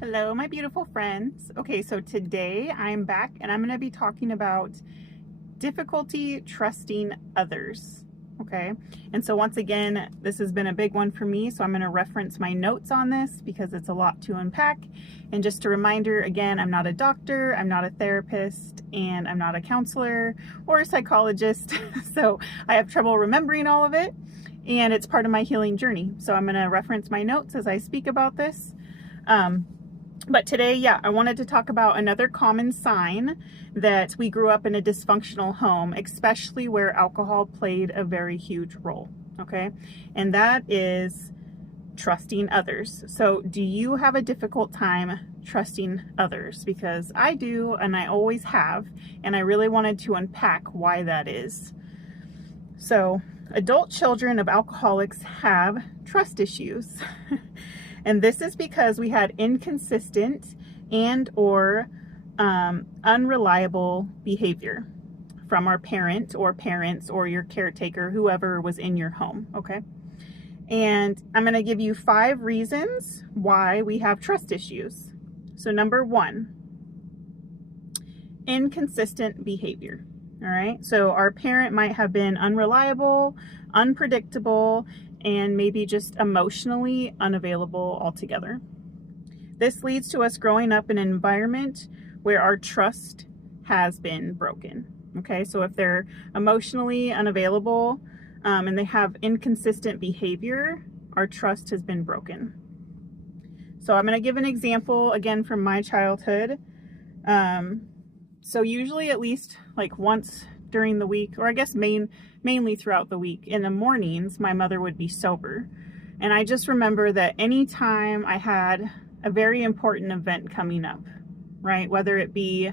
Hello, my beautiful friends. Okay, so today I'm back and I'm going to be talking about difficulty trusting others. Okay, and so once again, this has been a big one for me, so I'm going to reference my notes on this because it's a lot to unpack. And just a reminder again, I'm not a doctor, I'm not a therapist, and I'm not a counselor or a psychologist, so I have trouble remembering all of it, and it's part of my healing journey. So I'm going to reference my notes as I speak about this. But today, I wanted to talk about another common sign that we grew up in a dysfunctional home, especially where alcohol played a very huge role, okay? And that is trusting others. So do you have a difficult time trusting others? Because I do, and I always have, and I really wanted to unpack why that is. So adult children of alcoholics have trust issues. And this is because we had inconsistent and or unreliable behavior from our parent or parents or your caretaker, whoever was in your home, okay? And I'm going to give you 5 reasons why we have trust issues. So number 1, inconsistent behavior, all right? So our parent might have been unreliable, unpredictable, and maybe just emotionally unavailable altogether. This leads to us growing up in an environment where our trust has been broken. Okay, so if they're emotionally unavailable and they have inconsistent behavior, our trust has been broken. So I'm going to give an example again from my childhood. So usually at least like once during the week, or I guess mainly throughout the week, in the mornings, my mother would be sober. And I just remember that anytime I had a very important event coming up, right, whether it be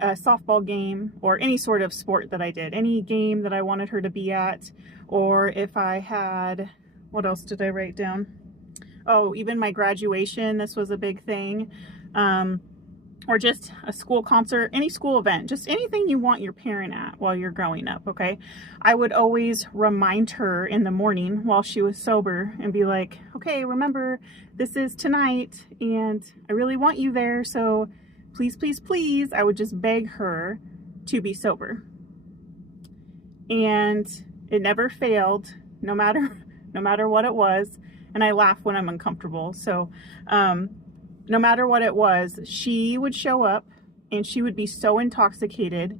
a softball game or any sort of sport that I did, any game that I wanted her to be at, or if I had, what else did I write down? Oh, even my graduation, this was a big thing. Or just a school concert, any school event, just anything you want your parent at while you're growing up, okay? I would always remind her in the morning while she was sober and be like, okay, remember, this is tonight and I really want you there, so please, please, please. I would just beg her to be sober. And it never failed, no matter what it was. And I laugh when I'm uncomfortable. So, no matter what it was, she would show up and she would be so intoxicated,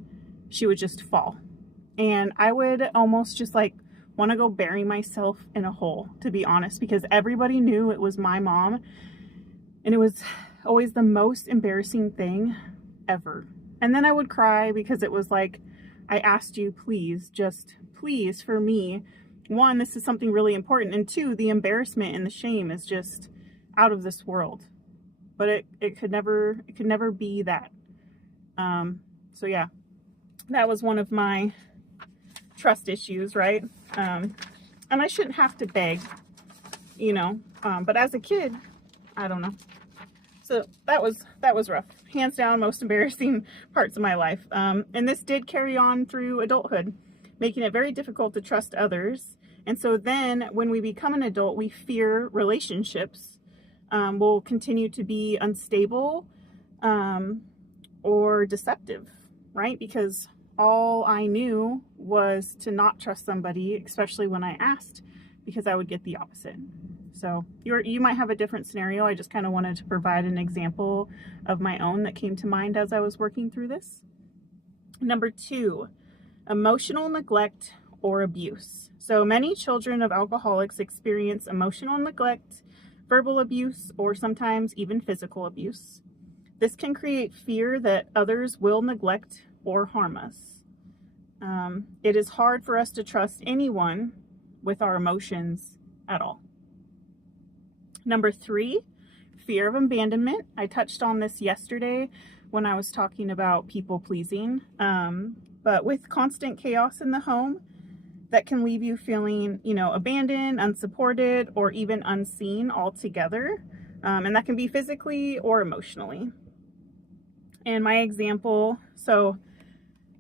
she would just fall. And I would almost just like want to go bury myself in a hole, to be honest, because everybody knew it was my mom. And it was always the most embarrassing thing ever. And then I would cry because it was like, I asked you, please, just please, for me. 1, this is something really important. And 2, the embarrassment and the shame is just out of this world. But it could never be that. So yeah, that was one of my trust issues, right? And I shouldn't have to beg, but as a kid, I don't know. So that was rough. Hands down, most embarrassing parts of my life. And this did carry on through adulthood, making it very difficult to trust others. And so then when we become an adult, we fear relationships will continue to be unstable or deceptive, right? Because all I knew was to not trust somebody, especially when I asked, because I would get the opposite. So you might have a different scenario. I just kind of wanted to provide an example of my own that came to mind as I was working through this. Number 2, emotional neglect or abuse. So many children of alcoholics experience emotional neglect, verbal abuse, or sometimes even physical abuse. This can create fear that others will neglect or harm us. It is hard for us to trust anyone with our emotions at all. Number 3, fear of abandonment. I touched on this yesterday when I was talking about people pleasing. But with constant chaos in the home, that can leave you feeling, abandoned, unsupported, or even unseen altogether. And that can be physically or emotionally. And my example, so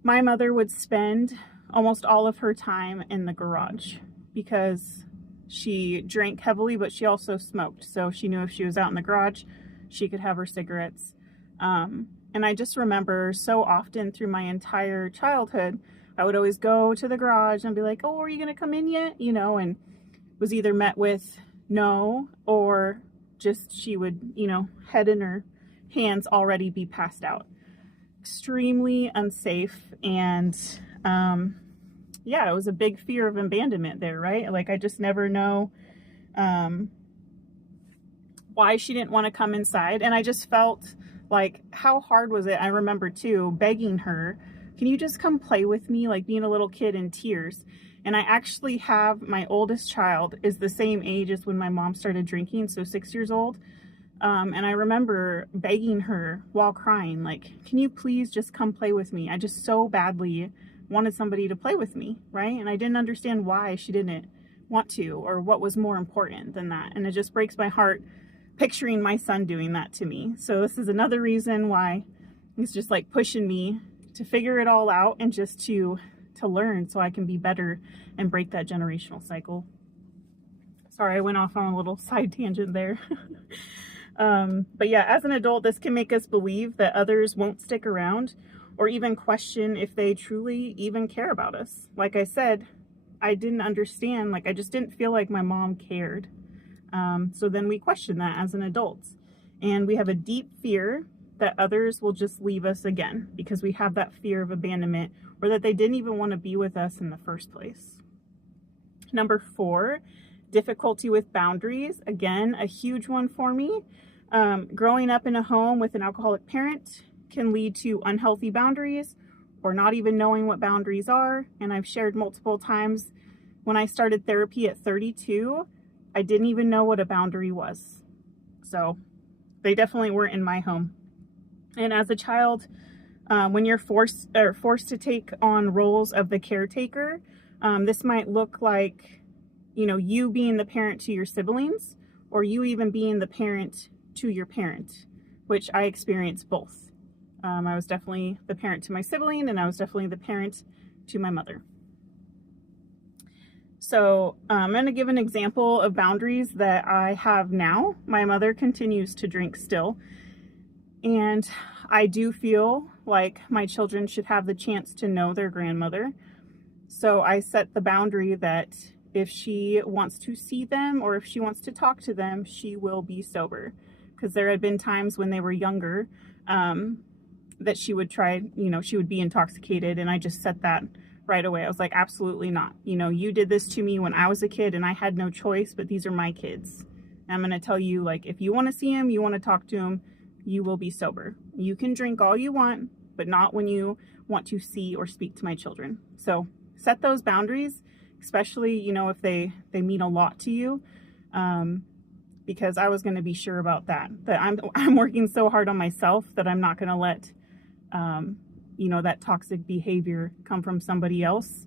my mother would spend almost all of her time in the garage because she drank heavily, but she also smoked. So she knew if she was out in the garage, she could have her cigarettes. And I just remember so often through my entire childhood, I would always go to the garage and be like, oh, are you going to come in yet? You know, and was either met with no, or just she would, you know, head in her hands already be passed out. Extremely unsafe. And yeah, it was a big fear of abandonment there, right? Like, I just never know why she didn't want to come inside. And I just felt like, how hard was it? I remember too begging her, can you just come play with me? Like being a little kid in tears. And I actually have, my oldest child is the same age as when my mom started drinking, so 6 years old. And I remember begging her while crying, like, can you please just come play with me? I just so badly wanted somebody to play with me, right? And I didn't understand why she didn't want to, or what was more important than that. And it just breaks my heart picturing my son doing that to me. So this is another reason why he's just like pushing me to figure it all out and just to learn so I can be better and break that generational cycle. Sorry, I went off on a little side tangent there. But yeah, as an adult, this can make us believe that others won't stick around or even question if they truly even care about us. Like I said, I didn't understand, like I just didn't feel like my mom cared. So then we question that as an adult. And we have a deep fear that others will just leave us again because we have that fear of abandonment, or that they didn't even want to be with us in the first place. Number 4, difficulty with boundaries. Again, a huge one for me. Growing up in a home with an alcoholic parent can lead to unhealthy boundaries or not even knowing what boundaries are. And I've shared multiple times, when I started therapy at 32, I didn't even know what a boundary was. So they definitely weren't in my home. And as a child, when you're forced to take on roles of the caretaker, this might look like, you know, you being the parent to your siblings, or you even being the parent to your parent, which I experienced both. I was definitely the parent to my sibling, and I was definitely the parent to my mother. So I'm going to give an example of boundaries that I have now. My mother continues to drink still, and I do feel like my children should have the chance to know their grandmother. So I set the boundary that if she wants to see them or if she wants to talk to them, she will be sober. Because there had been times when they were younger that she would try, you know, she would be intoxicated, and I just set that right away. I was like, absolutely not. You know, you did this to me when I was a kid and I had no choice, but these are my kids. And I'm going to tell you, like, if you want to see them, you want to talk to them, you will be sober. You can drink all you want, but not when you want to see or speak to my children. So set those boundaries, especially, you know, if they mean a lot to you, because I was going to be sure about that I'm working so hard on myself that I'm not going to let, you know, that toxic behavior come from somebody else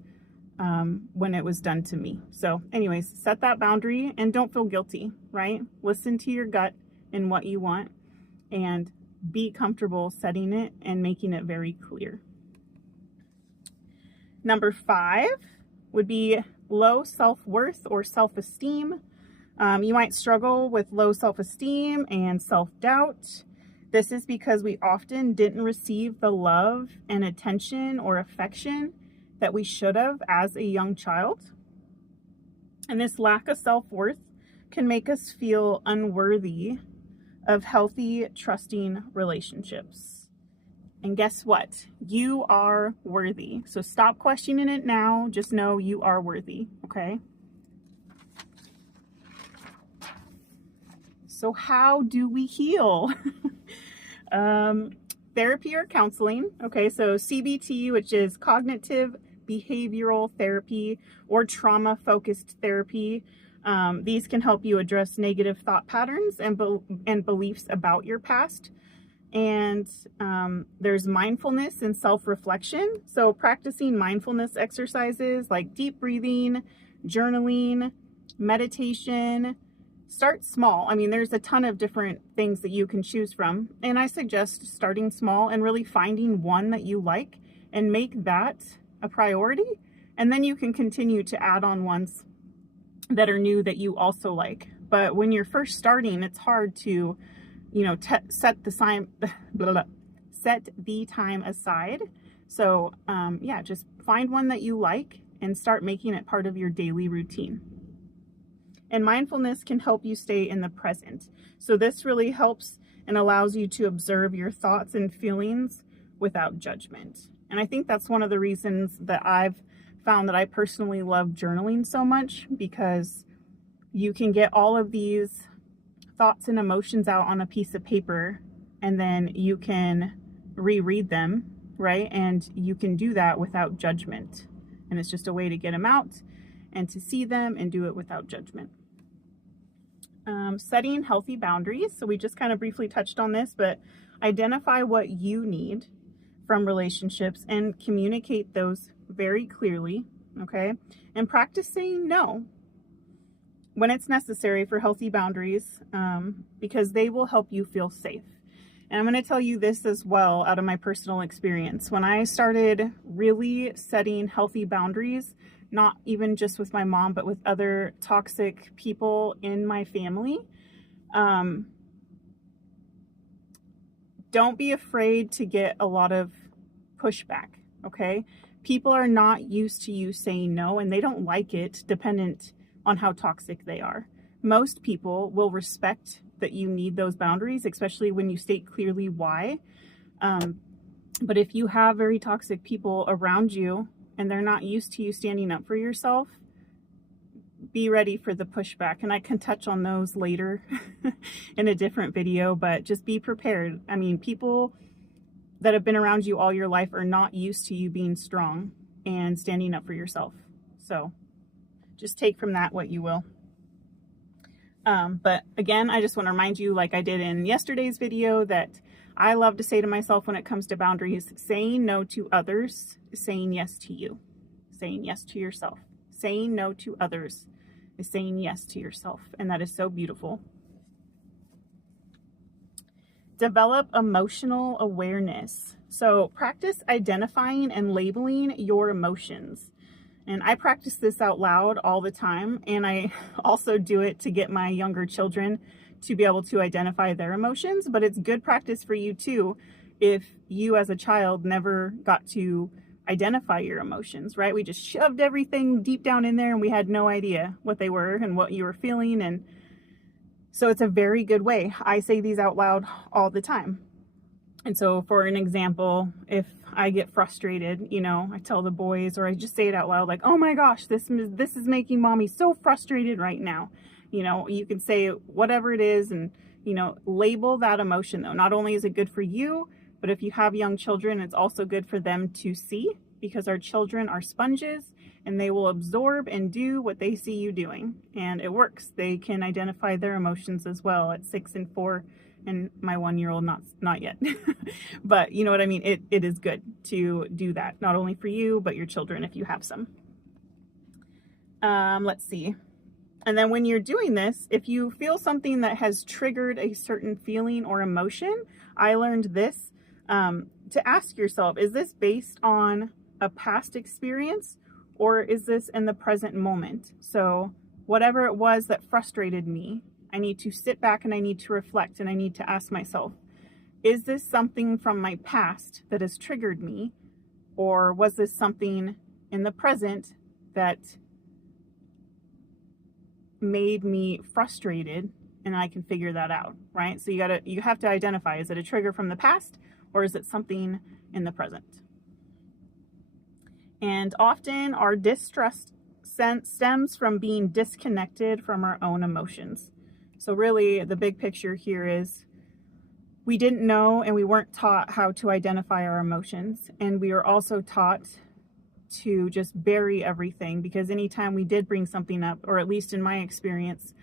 when it was done to me. So anyways, set that boundary and don't feel guilty, right? Listen to your gut and what you want, and be comfortable setting it and making it very clear. Number 5 would be low self-worth or self-esteem. You might struggle with low self-esteem and self-doubt. This is because we often didn't receive the love and attention or affection that we should have as a young child. And this lack of self-worth can make us feel unworthy of healthy, trusting relationships. And guess what? You are worthy. So stop questioning it now. Just know you are worthy, okay? So how do we heal? Therapy or counseling. Okay, so CBT, which is cognitive behavioral therapy, or trauma-focused therapy. These can help you address negative thought patterns and beliefs about your past. And there's mindfulness and self-reflection. So practicing mindfulness exercises like deep breathing, journaling, meditation. Start small. I mean, there's a ton of different things that you can choose from. And I suggest starting small and really finding one that you like and make that a priority. And then you can continue to add on ones that are new that you also like. But when you're first starting, it's hard to set the time, set the time aside. So yeah, just find one that you like and start making it part of your daily routine. And mindfulness can help you stay in the present. So this really helps and allows you to observe your thoughts and feelings without judgment. And I think that's one of the reasons that I've found that I personally love journaling so much, because you can get all of these thoughts and emotions out on a piece of paper, and then you can reread them, right? And you can do that without judgment. And it's just a way to get them out and to see them and do it without judgment. Setting healthy boundaries. So we just kind of briefly touched on this, but identify what you need from relationships and communicate those very clearly, okay? And practice saying no when it's necessary for healthy boundaries, because they will help you feel safe. And I'm going to tell you this as well out of my personal experience. When I started really setting healthy boundaries, not even just with my mom, but with other toxic people in my family, don't be afraid to get a lot of pushback, okay? People are not used to you saying no, and they don't like it, dependent on how toxic they are. Most people will respect that you need those boundaries, especially when you state clearly why. But if you have very toxic people around you and they're not used to you standing up for yourself, be ready for the pushback. And I can touch on those later in a different video, but just be prepared. I mean, people that have been around you all your life are not used to you being strong and standing up for yourself. So just take from that what you will. But again, I just want to remind you, like I did in yesterday's video, that I love to say to myself when it comes to boundaries, saying no to others is saying yes to you. Saying yes to yourself. Saying no to others is saying yes to yourself. And that is so beautiful. Develop emotional awareness. So practice identifying and labeling your emotions. And I practice this out loud all the time. And I also do it to get my younger children to be able to identify their emotions. But it's good practice for you too, if you as a child never got to identify your emotions, right? We just shoved everything deep down in there and we had no idea what they were and what you were feeling. And so it's a very good way. I say these out loud all the time. And so for an example, if I get frustrated, I tell the boys, or I just say it out loud, like, oh my gosh, this is making mommy so frustrated right now. You can say whatever it is and, label that emotion though. Not only is it good for you, but if you have young children, it's also good for them to see, because our children are sponges and they will absorb and do what they see you doing. And it works. They can identify their emotions as well at 6 and 4. And my 1-year-old not yet. But you know what I mean? It is good to do that, not only for you, but your children if you have some. Let's see. And then when you're doing this, if you feel something that has triggered a certain feeling or emotion, I learned this, to ask yourself, is this based on a past experience or is this in the present moment? So whatever it was that frustrated me, I need to sit back and I need to reflect and I need to ask myself, is this something from my past that has triggered me? Or was this something in the present that made me frustrated? And I can figure that out, right? So you have to identify, is it a trigger from the past or is it something in the present? And often our distrust stems from being disconnected from our own emotions. So really the big picture here is we didn't know and we weren't taught how to identify our emotions. And we were also taught to just bury everything, because anytime we did bring something up, or at least in my experience,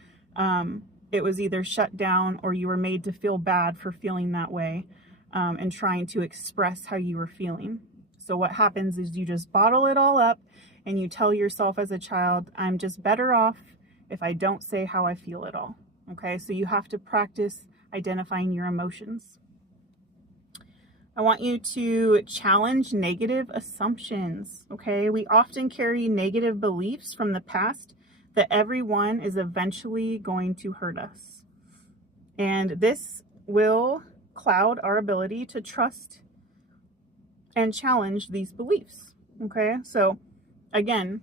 it was either shut down or you were made to feel bad for feeling that way, and trying to express how you were feeling. So what happens is you just bottle it all up and you tell yourself as a child, I'm just better off if I don't say how I feel at all. Okay, so you have to practice identifying your emotions. I want you to challenge negative assumptions. Okay, we often carry negative beliefs from the past that everyone is eventually going to hurt us. And this will cloud our ability to trust and challenge these beliefs. Okay, so again,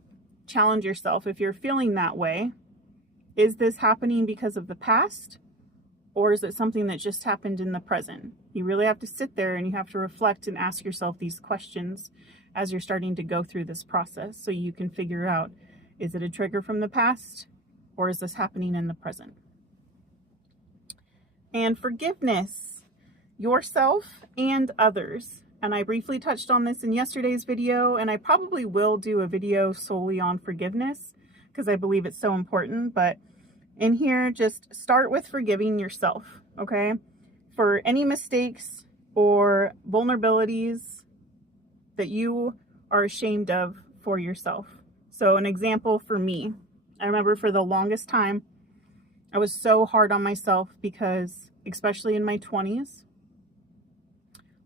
challenge yourself. If you're feeling that way, is this happening because of the past, or is it something that just happened in the present? You really have to sit there and you have to reflect and ask yourself these questions as you're starting to go through this process, so you can figure out, is it a trigger from the past, or is this happening in the present? And forgiveness, yourself and others. And I briefly touched on this in yesterday's video, and I probably will do a video solely on forgiveness because I believe it's so important. But in here, just start with forgiving yourself, okay? For any mistakes or vulnerabilities that you are ashamed of for yourself. So an example for me, I remember for the longest time, I was so hard on myself because, especially in my 20s,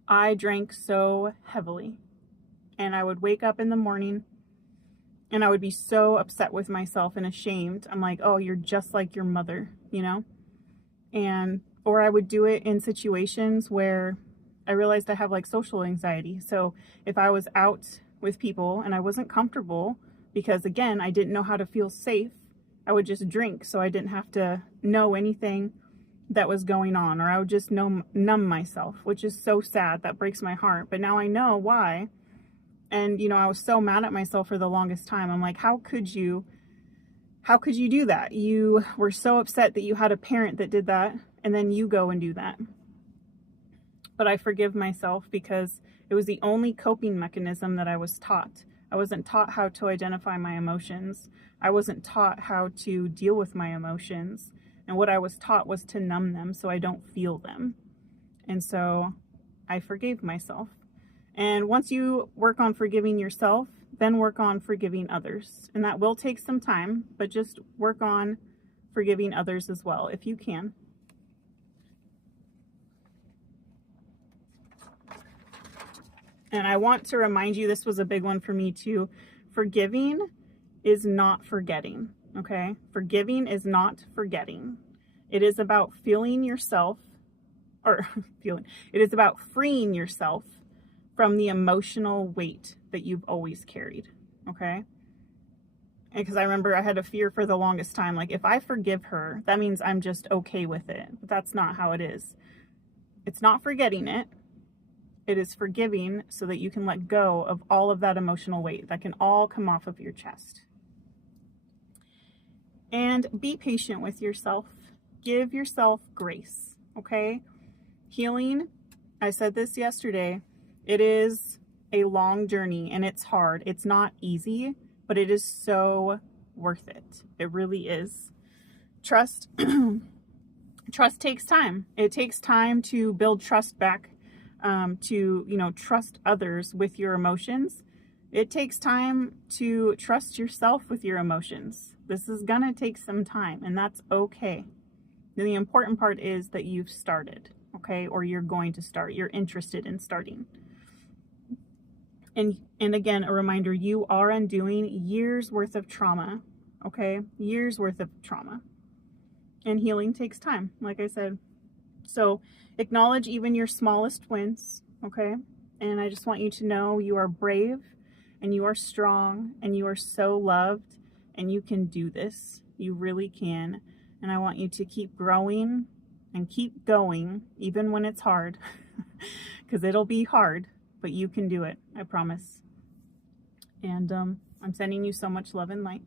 I drank so heavily. And I would wake up in the morning and I would be so upset with myself and ashamed. I'm like, oh, you're just like your mother, you know? Or I would do it in situations where I realized I have like social anxiety. So if I was out with people and I wasn't comfortable, because again, I didn't know how to feel safe, I would just drink so I didn't have to know anything that was going on, or I would just numb myself, which is so sad. That breaks my heart. But now I know why. And, you know, I was so mad at myself for the longest time. I'm like, how could you do that? You were so upset that you had a parent that did that, and then you go and do that. But I forgive myself because it was the only coping mechanism that I was taught. I wasn't taught how to identify my emotions. I wasn't taught how to deal with my emotions. And what I was taught was to numb them so I don't feel them. And so I forgave myself. And once you work on forgiving yourself, then work on forgiving others. And that will take some time, but just work on forgiving others as well, if you can. And I want to remind you, this was a big one for me too. Forgiving is not forgetting, okay? Forgiving is not forgetting. It is about feeling yourself, it is about freeing yourself from the emotional weight that you've always carried, okay? And because I remember I had a fear for the longest time, like if I forgive her, that means I'm just okay with it. But that's not how it is. It's not forgetting it. It is forgiving so that you can let go of all of that emotional weight that can all come off of your chest. And be patient with yourself. Give yourself grace, okay? Healing, I said this yesterday, it is a long journey and it's hard. It's not easy, but it is so worth it. It really is. Trust, trust takes time. It takes time to build trust back, to, you know, trust others with your emotions. It takes time to trust yourself with your emotions. This is gonna take some time, and that's okay. The important part is that you've started, okay? Or you're going to start. You're interested in starting. And again, a reminder, you are undoing years worth of trauma, okay? Years worth of trauma. And healing takes time, like I said. So acknowledge even your smallest wins, okay? And I just want you to know you are brave and you are strong and you are so loved and you can do this. You really can. And I want you to keep growing and keep going, even when it's hard, because it'll be hard, but you can do it, I promise. And I'm sending you so much love and light.